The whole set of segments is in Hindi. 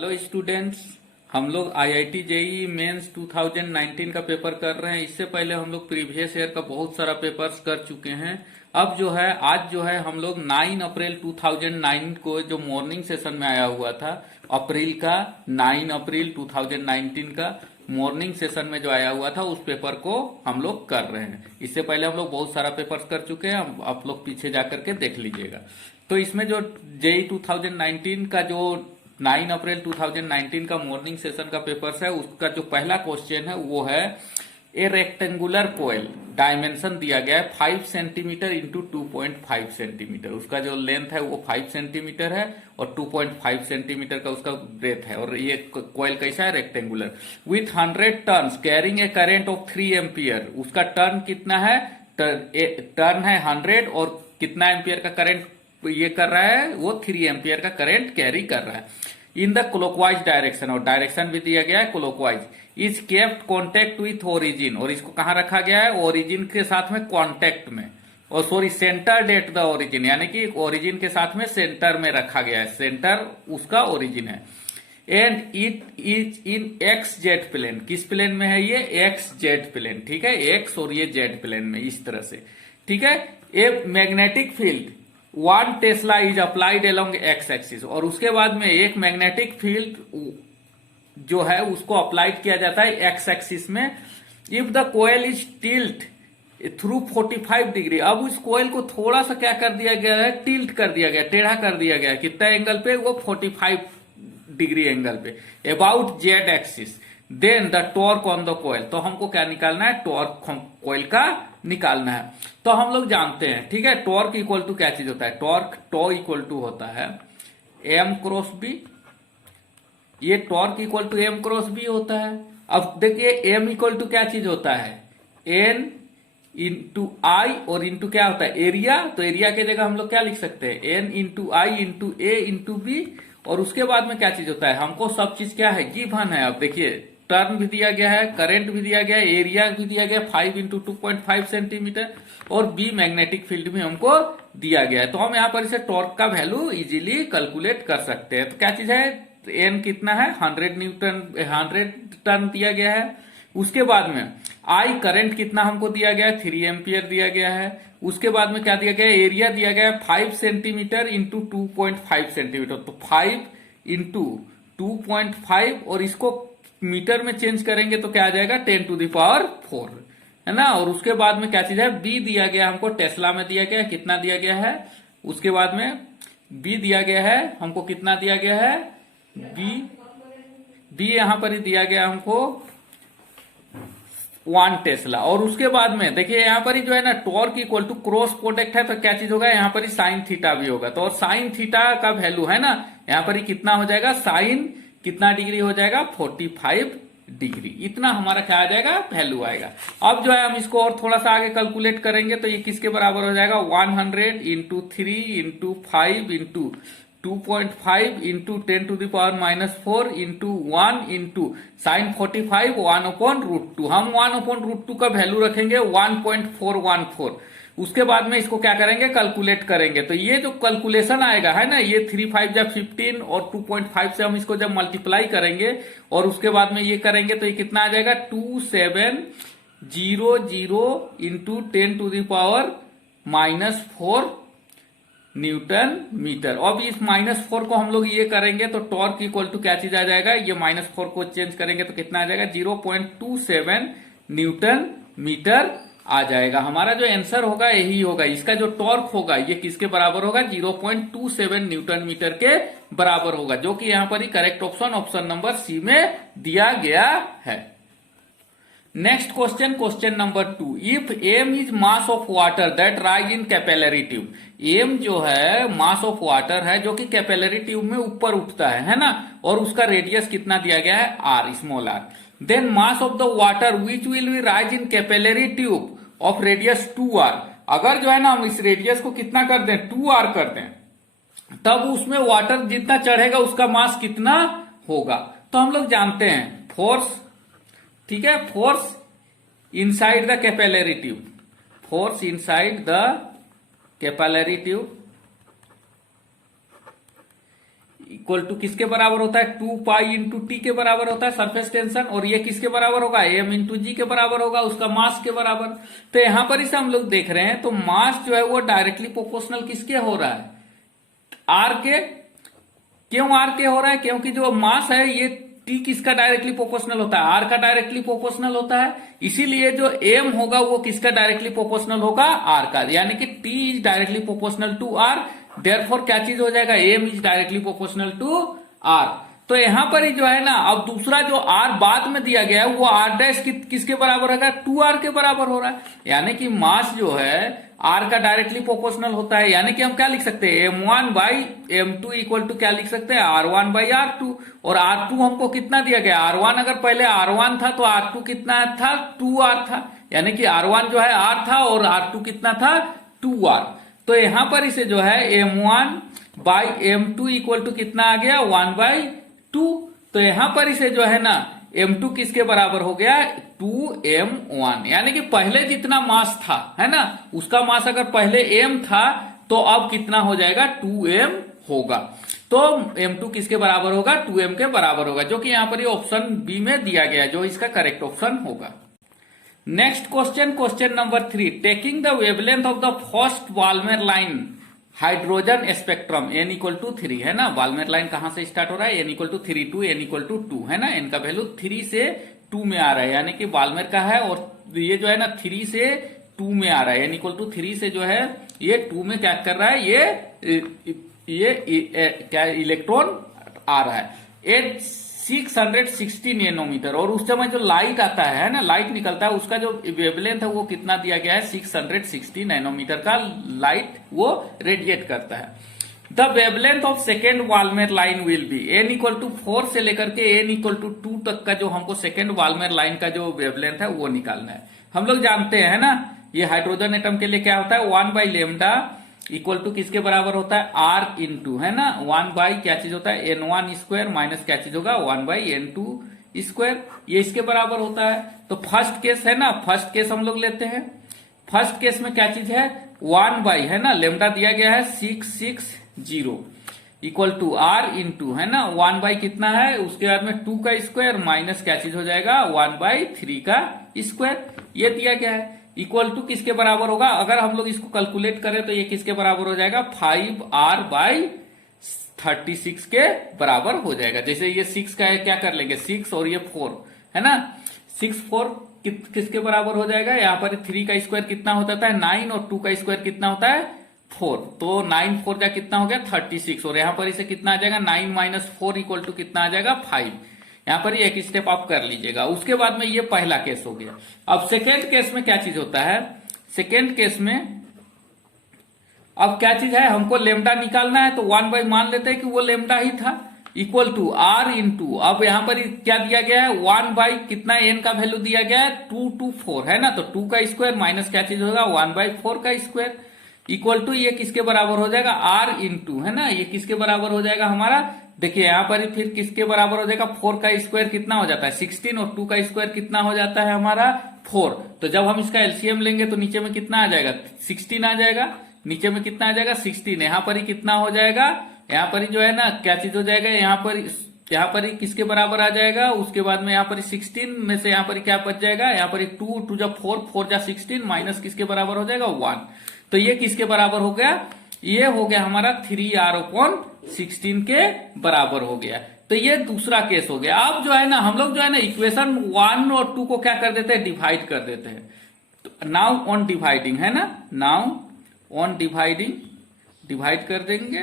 Hello students. हम लोग आईआईटी जेईई मेंस 2019 का पेपर कर रहे हैं। इससे पहले हम लोग प्रीवियस ईयर का बहुत सारा पेपर्स कर चुके हैं। अब जो है आज जो है हम लोग 9 अप्रैल 2009 को जो मॉर्निंग सेशन में आया हुआ था, अप्रैल का 9 अप्रैल 2019 का मॉर्निंग सेशन में जो आया हुआ था उस पेपर को हम लोग कर रहे हैं। इससे पहले हम लोग बहुत सारा पेपर्स कर चुके हैं, आप लोग पीछे जाकर के देख लीजिएगा। तो इसमें जो जेईई 2019 का जो 9 अप्रैल 2019 का मॉर्निंग सेशन का पेपर है, उसका जो पहला क्वेश्चन है वो है ए रेक्टेंगुलर कोयल, डायमेंशन दिया गया है 5 सेंटीमीटर इंटू 2.5 सेंटीमीटर। उसका जो लेंथ है वो 5 सेंटीमीटर है और 2.5 सेंटीमीटर का उसका ब्रेथ है। और ये कोयल कैसा है? Rectangular with 100 turns carrying a current of 3 ampere. उसका टर्न कितना है? टर्न है 100 और कितना एम्पियर का करंट ये कर रहा है? वो 3 एम्पियर का करंट कैरी कर रहा है इन द क्लॉकवाइज डायरेक्शन। और डायरेक्शन भी दिया गया है clockwise. Is kept contact with origin, और इसको कहां रखा गया है? ओरिजिन के साथ में कॉन्टेक्ट में, और sorry centred at the origin, यानी कि ओरिजिन के साथ में सेंटर में रखा गया है। सेंटर उसका ओरिजिन है। And it is in X Z plane. किस प्लेन में है ये? X Z plane. ठीक है, एक्स और ये जेड प्लेन में, इस तरह से। ठीक है। A magnetic field 1 Tesla is applied along x axis, और उसके बाद में एक मैग्नेटिक फील्ड जो है उसको अप्लाइड किया जाता है एक्स एक्सिस में। If the coil is tilt through 45 degree. अब उस कोयल को थोड़ा सा क्या कर दिया गया है? टिल्ट कर दिया गया, टेढ़ा कर दिया गया। कितना एंगल पे? वो 45 डिग्री एंगल पे, about Z axis. Then the torque on the coil. तो हमको क्या निकालना है? टॉर्क कोयल का निकालना है। तो हम लोग जानते हैं, ठीक है, टॉर्क इक्वल टू क्या चीज होता है? टॉर्क टॉ इक्वल टू होता है एम क्रॉस बी। ये torque equal to M cross B होता है। अब देखिए एम इक्वल टू क्या चीज होता है? एन इंटू आई, और इंटू क्या होता है? एरिया। तो एरिया के जगह हम लोग क्या लिख सकते हैं? एन इंटू आई इंटू ए इंटू बी। और उसके बाद में क्या चीज होता है? हमको सब चीज क्या है? गिवन है। अब देखिए टर्न भी दिया गया है, करंट भी दिया गया है, एरिया भी दिया गया 5 इंटू 2.5 सेंटीमीटर, और बी मैग्नेटिक फील्ड भी हमको दिया गया है। तो हम यहाँ पर इसे टॉर्क का वैल्यू इजीली कैलकुलेट कर सकते हैं। तो क्या चीज है? एन कितना है? 100 न्यूटन, 100 टर्न दिया गया है। उसके बाद में आई करंट कितना हमको दिया गया है? 3 एम्पियर दिया गया है। उसके बाद में क्या दिया गया है? एरिया दिया गया है 5 सेंटीमीटर इंटू 2.5 सेंटीमीटर। तो 5 इंटू 2.5, और इसको मीटर में चेंज करेंगे तो क्या आ जाएगा? 10 टू द पावर 4, है ना। और उसके बाद में क्या चीज है? बी दिया गया हमको, टेस्ला में दिया गया है। कितना दिया गया है? उसके बाद में बी दिया गया है हमको, कितना दिया गया है? बी यहां पर ही दिया गया हमको 1 टेस्ला। और उसके बाद में देखिए यहाँ पर ही जो है ना, torque equal to cross product है, तो क्या चीज होगा? यहाँ पर ही साइन थीटा भी होगा। तो और साइन थीटा का वैल्यू है ना, यहाँ पर ही कितना हो जाएगा? साइन कितना डिग्री हो जाएगा? 45 डिग्री। इतना हमारा क्या आ जाएगा? वैल्यू आएगा। अब जो है हम इसको और थोड़ा सा आगे कैलकुलेट करेंगे तो ये किसके बराबर हो जाएगा? 100 into 3 into 5 into 2.5 into 10 to the power -4 into 1 into sine 45 1/√2। हम 1/√2 का वैल्यू रखेंगे 1.414। उसके बाद में इसको क्या करेंगे? कैलकुलेट करेंगे। तो ये जो कैलकुलेशन आएगा है ना, ये 3 5 जब 15 और 2.5 से हम इसको जब मल्टीप्लाई करेंगे और उसके बाद में ये करेंगे तो ये कितना आ जाएगा? 2700 into 10 to the power -4 newton metre. अब इस -4 को हम लोग ये करेंगे तो टॉर्क इक्वल टू क्या चीज आ जाएगा? ये -4 को चेंज करेंगे तो कितना आ जाएगा? 0.27 न्यूटन मीटर आ जाएगा। हमारा जो आंसर होगा यही होगा। इसका जो टॉर्क होगा ये किसके बराबर होगा? 0.27 न्यूटन मीटर के बराबर होगा, जो कि यहां पर ही करेक्ट ऑप्शन नंबर सी में दिया गया है। Next question, question number 2। If M is mass of water that rise in capillary tube. M जो है मास ऑफ वाटर है जो कि कैपिलरी ट्यूब में ऊपर उठता है ना, और उसका रेडियस कितना दिया गया है? R, small R. Then mass of the water which will be rise in capillary tube of radius 2r। अगर जो है ना हम इस रेडियस को कितना कर दें? 2r कर दें, तब उसमें वाटर जितना चढ़ेगा उसका मास कितना होगा? तो हम लोग जानते हैं फोर्स, ठीक है, force inside the capillary tube, force inside the capillary tube equal to किसके बराबर होता है, 2 पाई इंटू टी के बराबर होता है सरफेस टेंशन, और ये किसके बराबर होगा, एम इंटू जी के बराबर होगा, उसका मास के बराबर। तो यहां पर इसे हम लोग देख रहे हैं तो मास जो है वो डायरेक्टली प्रोपोर्शनल किसके हो रहा है, आर के। क्यों आर के हो रहा है, क्योंकि जो मास है ये टी किसका डायरेक्टली प्रोपोर्शनल होता है, आर का डायरेक्टली प्रोपोर्शनल होता है, इसीलिए जो एम होगा वो किसका डायरेक्टली प्रोपोर्शनल होगा, आर का, यानी कि T is directly proportional to R, therefore क्या चीज हो जाएगा, M is directly proportional to R. तो यहां पर ही जो है ना, अब दूसरा जो आर बाद में दिया गया है वो आर डैश किसके बराबर होगा, 2r के बराबर हो रहा है, यानी कि मास जो है आर का डायरेक्टली प्रोपोर्शनल होता है, यानी कि हम क्या लिख सकते हैं, m1 by m2 equal to क्या लिख सकते हैं, r1 बाई r2, और r2 हमको कितना दिया गया, r1 अगर पहले r1 था तो r2 कितना था, 2r था, यानी कि r1 जो है r था और r2 कितना था, 2r। तो यहां पर इसे जो है m1 by m2 equal to कितना आ गया, 1 बाई 2। तो यहां पर इसे जो है ना m2 किसके बराबर हो गया, 2m1, यानी कि पहले जितना मास था है ना, उसका मास अगर पहले m था तो अब कितना हो जाएगा, 2m होगा। तो m2 किसके बराबर होगा, 2m के बराबर होगा, जो कि यहां पर ये ऑप्शन बी में दिया गया है, जो इसका करेक्ट ऑप्शन होगा। Next question, question number 3, taking the wavelength of the first Balmer line hydrogen spectrum n equal to 3 है ना, बाल्मेर लाइन कहां से स्टार्ट हो रहा है, n equal to 3 to n equal to 2 है ना, n का वैल्यू 3 से 2 में आ रहा है, यानी कि बाल्मेर का है, और ये जो है ना 3 से 2 में आ रहा है, n इक्वल टू 3 से जो है ये 2 में क्या कर रहा है, ये क्या इलेक्ट्रॉन आ रहा है 660 नैनोमीटर, और उस समय जो लाइट आता है ना, लाइट निकलता है, उसका जो वेवलेंथ है वो कितना दिया गया है, 660 नैनोमीटर का लाइट वो रेडिएट करता है। The wavelength of second Balmer line will be n equal to 4 से लेकर के n इक्वल टू 2 तक का जो हमको सेकेंड बाल्मेर लाइन का जो वेवलेंथ है वो निकालना है। हम लोग जानते हैं ना, ये हाइड्रोजन एटम के लिए क्या होता है, 1 बाई लेमडा इक्वल टू किसके बराबर होता है, आर इंटू है ना, 1 बाई क्या चीज होता है, n1 स्क्वायर माइनस क्या चीज होगा, 1 बाई n2 स्क्वायर, ये इसके बराबर होता है। तो फर्स्ट केस है ना, फर्स्ट केस हम लोग लेते हैं, फर्स्ट केस में क्या चीज है, 1 बाई है ना, लेमडा दिया गया है 660 इक्वल टू आर इंटू है ना, 1 बाई कितना है, उसके बाद में 2 का स्क्वायर माइनस क्या चीज हो जाएगा, 1 बाई 3 का स्क्वायर, ये दिया गया है, इक्वल टू किसके बराबर होगा, अगर हम लोग इसको कैलकुलेट करें तो ये किसके बराबर हो जाएगा, 5r बाई 36 के बराबर हो जाएगा। जैसे ये 6 का है, क्या कर लेंगे 6 और ये 4 है ना, 6 4 किसके बराबर हो जाएगा, यहाँ पर 3 का स्क्वायर कितना होता है 9, और 2 का स्क्वायर कितना होता है 4, तो 9 4 जा कितना हो गया 36, और यहाँ पर इसे कितना आ जाएगा 9 माइनस 4 इक्वल टू कितना आ जाएगा 5। यहां पर एक स्टेप आप कर लीजिएगा। उसके बाद में ये पहला केस हो गया। अब सेकेंड केस में क्या चीज होता है, सेकेंड केस में अब क्या चीज है, हमको लेमडा निकालना है, तो 1 बाई मान लेते हैं कि वो लेमडा ही था, इक्वल टू आर इंटू, अब यहां पर क्या दिया गया है 1 बाई कितना एन का वैल्यू दिया गया है 2 to 4 है ना, तो 2 का स्क्वायर माइनस क्या चीज होगा 1 बाई 4 का स्क्वायर इक्वल टू ये किसके बराबर हो जाएगा आर इंटू है ना, ये किसके बराबर हो जाएगा हमारा, देखिए यहां पर फिर किसके बराबर हो जाएगा 4 का स्क्वायर कितना हो जाता है 16, और 2 का स्क्वायर कितना हो जाता है हमारा 4, तो जब हम इसका एलसीएम लेंगे तो नीचे में कितना आ जाएगा 16 आ जाएगा, नीचे में कितना आ जाएगा 16, यहाँ पर ही कितना हो जाएगा, यहाँ पर ही जो है ना क्या चीज हो जाएगा, यहाँ पर ही किसके बराबर आ जाएगा, उसके बाद में यहाँ पर 16 में से यहाँ पर क्या बच जाएगा, यहाँ पर 2 2 जा 4 4 जा 16 माइनस किसके बराबर हो जाएगा 1, तो ये किसके बराबर हो गया, ये हो गया हमारा 3r/16 के बराबर हो गया। तो ये दूसरा केस हो गया। अब जो है ना हम लोग जो है ना इक्वेशन 1 और 2 को क्या कर देते हैं, डिवाइड कर देते हैं। तो नाउ ऑन डिवाइडिंग है ना, नाउ ऑन डिवाइडिंग डिवाइड कर देंगे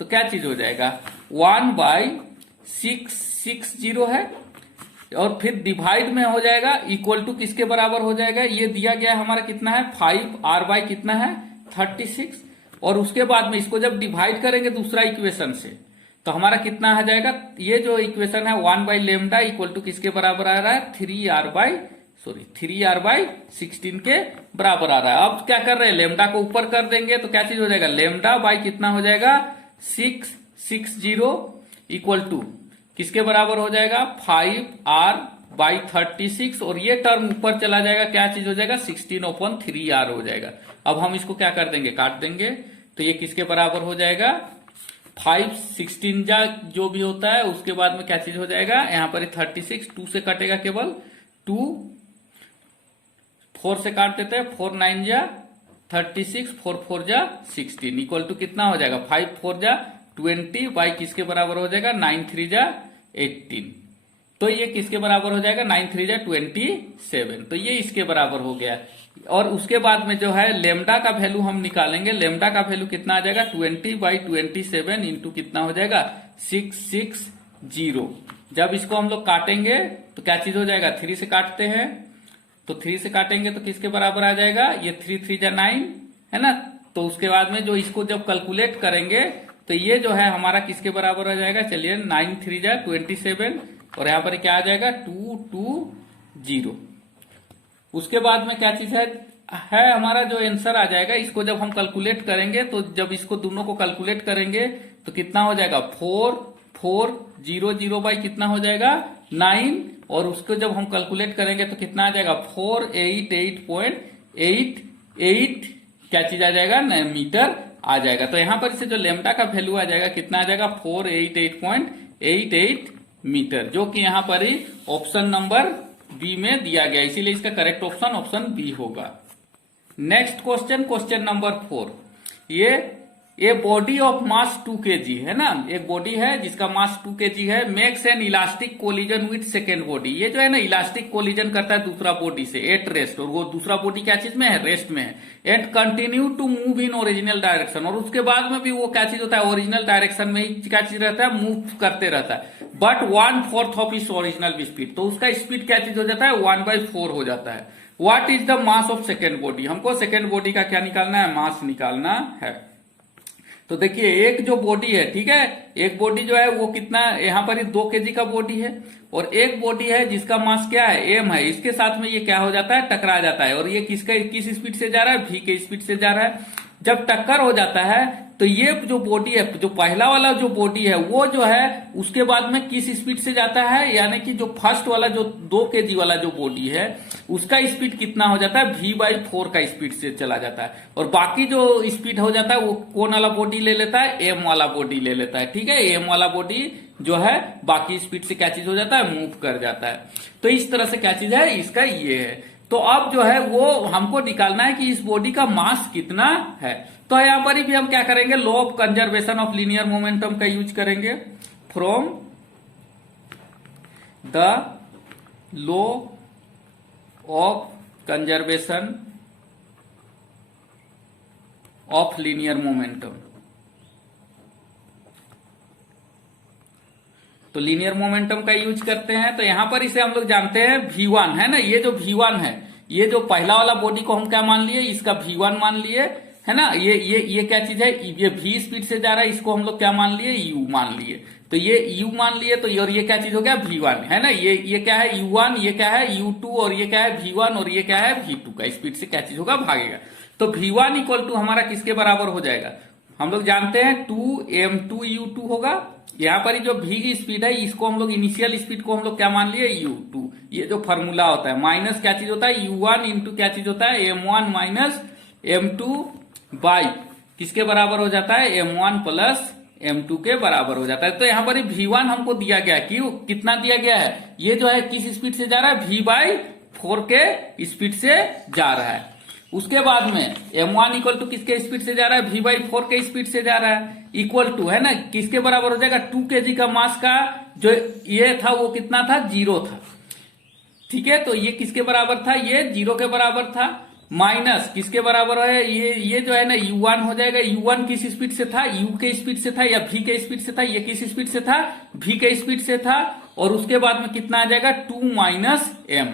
तो क्या चीज हो जाएगा 1/660 है, और फिर डिवाइड में हो जाएगा इक्वल टू किसके बराबर हो जाएगा, ये दिया गया हमारा कितना है 5r/ कितना है 36, और उसके बाद में इसको जब डिवाइड करेंगे दूसरा इक्वेशन से तो हमारा कितना आ जाएगा, ये जो इक्वेशन है 1 बाई लेमडा इक्वल टू किसके बराबर आ रहा है 3r/16 के बराबर आ रहा है। अब क्या कर रहे हैं, लेमडा को ऊपर कर देंगे तो क्या चीज हो जाएगा, लेमडा बाई कितना हो जाएगा 660 इक्वल टू किसके बराबर हो जाएगा 5r/36, और ये टर्म ऊपर चला जाएगा, क्या चीज हो जाएगा 16/3r हो जाएगा। अब हम इसको क्या कर देंगे, काट देंगे, तो ये किसके बराबर हो जाएगा 5 16 जा जो भी होता है, उसके बाद में क्या चीज हो जाएगा, यहाँ पर 36 2 से कटेगा केवल, 2 4 से काट देते हैं, 4 9 जा 36, 4 4 जा 16 इक्वल टू कितना हो जाएगा, 5 4 जा 20 बाई किसके बराबर हो जाएगा, 9 3 जा 18। तो ये किसके बराबर हो जाएगा, 9 3 जा 27। तो ये इसके बराबर हो गया। और उसके बाद में जो है लेमडा का वैल्यू हम निकालेंगे। लेमडा का वैल्यू कितना आ जाएगा, 20/27 इंटू कितना हो जाएगा, 660। जब इसको हम लोग काटेंगे तो क्या चीज हो जाएगा, 3 से काटते हैं तो 3 से काटेंगे तो किसके बराबर आ जाएगा, ये 3 3 जा 9 है ना। तो उसके बाद में जो इसको जब कैलकुलेट करेंगे तो ये जो है हमारा किसके बराबर हो जाएगा, चलिए 9 3 जा 27 और यहाँ पर क्या आ जाएगा 220। उसके बाद में क्या चीज है हमारा जो आंसर आ जाएगा, इसको जब हम कैलकुलेट करेंगे तो जब इसको दोनों को कैलकुलेट करेंगे तो कितना हो जाएगा, 4400 बाई कितना हो जाएगा 9 और उसको जब हम कैलकुलेट करेंगे तो कितना आ जाएगा 488.88 क्या चीज आ जाएगा, मीटर आ जाएगा। तो यहाँ पर से जो लेमडा का वैल्यू आ जाएगा कितना आ जाएगा, 488.88 मीटर, जो कि यहाँ पर ही ऑप्शन नंबर बी में दिया गया, इसीलिए इसका करेक्ट ऑप्शन ऑप्शन बी होगा। Next question, question number 4। ये बॉडी ऑफ मास 2 kg है ना, एक बॉडी है जिसका मास 2 kg है, makes an elastic collision with second body. ये जो है ना इलास्टिक कोलिजन करता है दूसरा बॉडी से एट रेस्ट, और वो दूसरा बॉडी क्या चीज में है, रेस्ट में है, and continue to move in original direction. और उसके बाद में भी वो क्या चीज होता है, ओरिजिनल डायरेक्शन में ही क्या चीज रहता है, मूव करते रहता है, बट 1/4 ऑफ इस ओरिजिनल स्पीड। तो उसका स्पीड क्या चीज हो जाता है, 1/4 हो जाता है। What is the mass of second body, हमको सेकेंड बॉडी का क्या निकालना है, मास निकालना है। तो देखिए एक जो बॉडी है, ठीक है, एक बॉडी जो है वो कितना, यहाँ पर 2 kg का बॉडी है, और एक बॉडी है जिसका मास क्या है, m है, इसके साथ में ये क्या हो जाता है, टकरा जाता है, और ये किस स्पीड से जा रहा है, v के स्पीड से जा रहा है। जब टक्कर हो जाता है तो ये जो बॉडी है, जो पहला वाला जो बॉडी है वो जो है उसके बाद में किस स्पीड से जाता है, यानी कि जो फर्स्ट वाला जो 2 kg वाला जो बॉडी है उसका स्पीड कितना हो जाता है, v/4 का स्पीड से चला जाता है, और बाकी जो स्पीड हो जाता है वो कौन वाला बॉडी ले लेता है, m वाला बॉडी ले लेता है, ठीक है। m वाला बॉडी जो है बाकी स्पीड से क्या चीज हो जाता है, मूव कर जाता है। तो इस तरह से क्या चीज है, इसका ये है। तो अब जो है वो हमको निकालना है कि इस बॉडी का मास कितना है। तो यहां पर भी हम क्या करेंगे, law of conservation of linear momentum का यूज करेंगे। From the law of conservation of linear momentum. तो लीनियर मोमेंटम का यूज करते हैं। तो यहां पर इसे हम लोग जानते हैं v1 है ना, ये जो v1 है, ये जो पहला वाला बॉडी को हम क्या मान लिए, इसका v1 मान लिए है ना। ये क्या चीज है, ये v स्पीड से जा रहा है, इसको हम लोग क्या मान लिए, u मान लिए। तो ये u मान लिए, तो और ये क्या चीज हो गया, v1 है ना। ये क्या है u1, ये क्या है u2, और ये क्या है v1, और ये क्या है v2 का स्पीड से क्या चीज होगा, भागेगा। तो v1 इक्वल टू हमारा किसके बराबर हो जाएगा, हम लोग जानते हैं 2m2u2 होगा। यहाँ पर जो v की स्पीड है इसको हम लोग इनिशियल स्पीड को हम लोग क्या मान लिए, u2। ये जो फॉर्मूला होता है माइनस क्या चीज होता है, u1 इंटू क्या चीज होता है, m1 माइनस m2 बाई किसके बराबर हो जाता है, m1 प्लस m2 के बराबर हो जाता है। तो यहाँ पर v1 हमको दिया गया, क्यों, कितना दिया गया है, ये जो है किस स्पीड से जा रहा है, v/4 के स्पीड से जा रहा है। उसके बाद में m1 इक्वल टू किसके स्पीड से जा रहा है, v/4 के स्पीड से जा रहा है, इक्वल टू है ना किसके बराबर हो जाएगा, 2 kg का मास का जो ये था वो कितना था, 0 था, ठीक है। तो ये किसके बराबर था, ये 0 के बराबर था, माइनस किसके बराबर है, ये जो है ना u1 हो जाएगा। u1 किस स्पीड से था, u के स्पीड से था या v के स्पीड से था, ये किस स्पीड से था, v के स्पीड से था। और उसके बाद में कितना आ जाएगा, 2 माइनस m,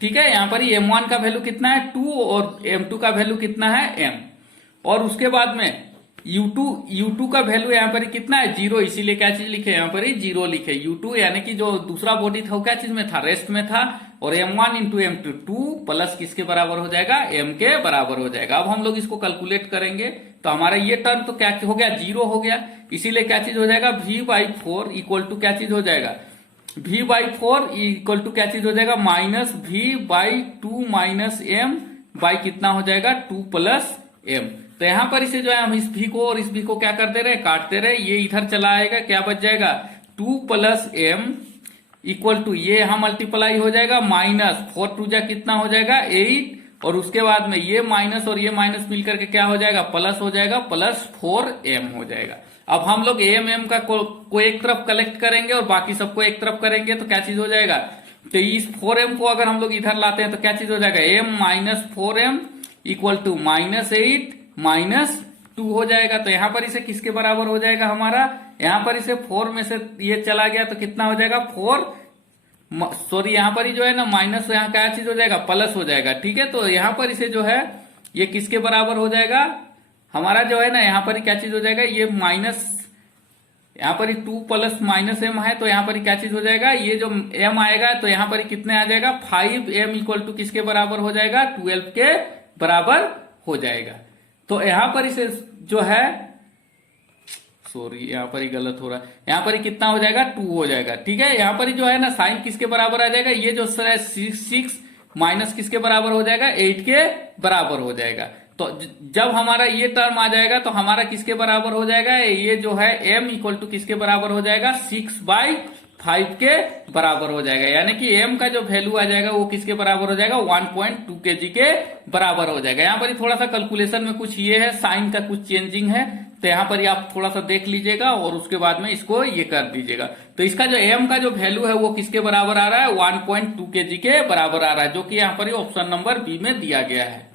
ठीक है। यहां पर m1 का वैल्यू कितना है 2 और m2 का वैल्यू कितना है m। और उसके बाद में u2 का वैल्यू यहाँ पर कितना है, 0, इसीलिए क्या चीज लिखे, यहाँ पर 0 लिखे। u2 यानी कि जो दूसरा बॉडी था वो क्या चीज में था, रेस्ट में था। और m1 इंटू m2 2 प्लस किसके बराबर हो जाएगा, m के बराबर हो जाएगा। अब हम लोग इसको कैलकुलेट करेंगे तो हमारा ये टर्म तो क्या हो गया, 0 हो गया, इसीलिए क्या चीज हो जाएगा, v/4 इक्वल टू क्या चीज हो जाएगा, v/4 इक्वल टू क्या चीज हो जाएगा, minus v/2 minus m by कितना हो जाएगा, 2 प्लस m। तो यहाँ पर इसे जो है हम इस भी को और इस भी को क्या करते रहे, काटते रहे, ये इधर चला आएगा, क्या बच जाएगा 2 + m इक्वल टू ये यहां मल्टीप्लाई हो जाएगा माइनस 4 टू जा कितना हो जाएगा 8, और उसके बाद में ये माइनस और ये माइनस मिलकर के क्या हो जाएगा प्लस हो जाएगा, +4m हो जाएगा। अब हम लोग m का को एक तरफ कलेक्ट करेंगे और बाकी सबको एक तरफ करेंगे तो क्या चीज हो जाएगा, तो इस 4m को अगर हम लोग इधर लाते हैं तो क्या चीज हो जाएगा, m - 4m इक्वल टू -8 - 2 हो जाएगा। तो यहां पर इसे किसके बराबर हो जाएगा हमारा, यहां पर इसे 4 में से ये चला गया तो कितना हो जाएगा 4, सॉरी यहां पर ही जो है ना माइनस, यहाँ क्या चीज हो जाएगा प्लस हो जाएगा। ठीक है, तो यहां पर इसे जो है ये किसके बराबर हो जाएगा हमारा जो है ना, यहाँ पर क्या चीज हो जाएगा, ये माइनस, यहाँ पर 2 + -m है, तो यहाँ पर क्या चीज हो जाएगा, ये जो m आएगा तो यहाँ पर कितने आ जाएगा 5m इक्वल टू किसके बराबर हो जाएगा 12 के बराबर हो जाएगा। तो यहाँ पर इसे जो है, सॉरी यहाँ पर ही गलत हो रहा है, यहाँ पर ही कितना हो जाएगा 2 हो जाएगा। ठीक है, यहाँ पर ही जो है ना साइन किसके बराबर आ जाएगा, ये जो 6 माइनस किसके बराबर हो जाएगा 8 के बराबर हो जाएगा। तो जब हमारा ये टर्म आ जाएगा तो हमारा किसके बराबर हो जाएगा, ये जो है m इक्वल टू किसके बराबर हो जाएगा 6/5 के बराबर हो जाएगा, यानी कि m का जो वैल्यू आ जाएगा वो किसके बराबर हो जाएगा 1.2 kg के बराबर हो जाएगा। यहाँ पर थोड़ा सा कैलकुलेशन में कुछ ये है, साइन का कुछ चेंजिंग है, तो यहाँ पर आप थोड़ा सा देख लीजिएगा और उसके बाद में इसको ये कर दीजिएगा। तो इसका जो m का जो वैल्यू है वो किसके बराबर आ रहा है 1.2 kg के बराबर आ रहा है, जो कि यहाँ पर ऑप्शन नंबर बी में दिया गया है।